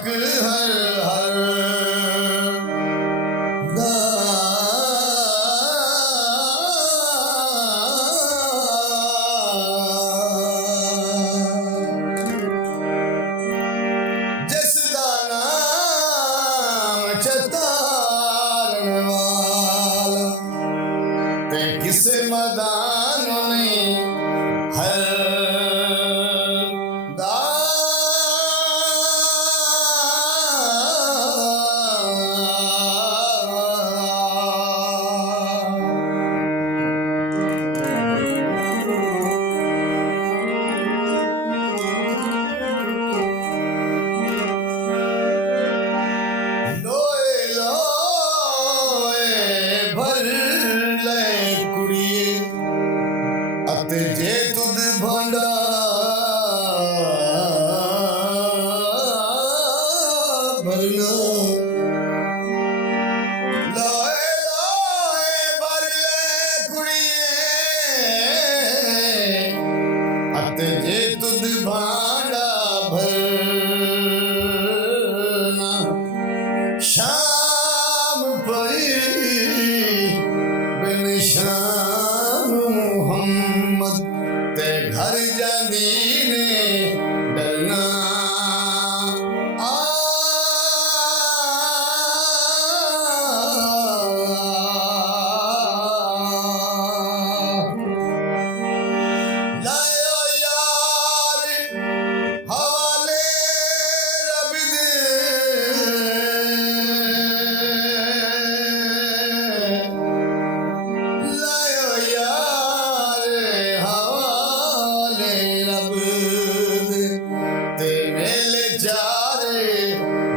मुबारक हर हर जिसदा नाम चतारन वाला ते किसे मैदान में हर जे तुद भांडा भरना लाए लाए भर ले कुड़िए अत जे तुद भांडा भरना शाम पई बिन शाम मोहम्मद ते घर जानी ने डरना लायो यार हवाले रब दे लायो यार हवाले रब दे ते मेले चारे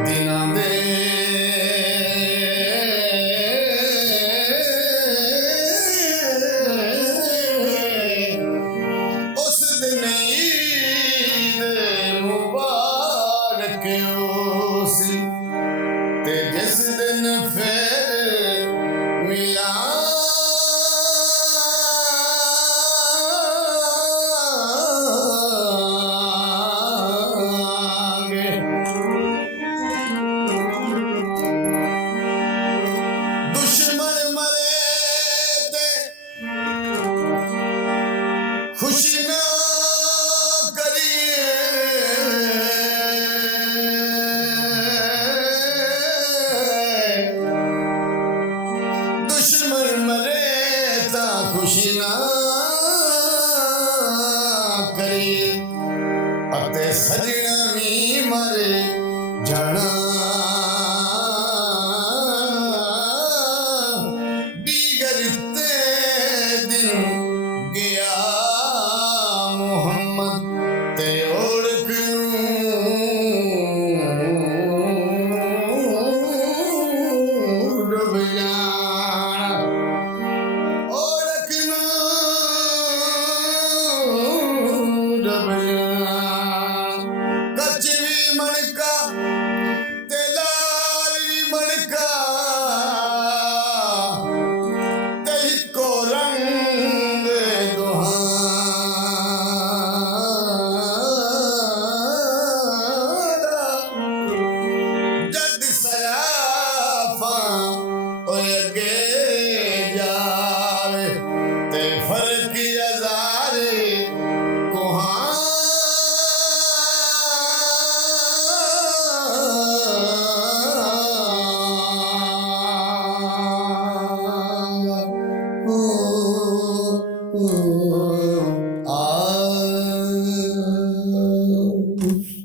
दिनां दे उस दिन ईद मुबारक होसी ते जिस दिन फिर मिलांगे दुश्मन मरे ते खुशी ना करिए दुश्मन मरे ता खुशी ना करिए अते सजना भी मरे जाना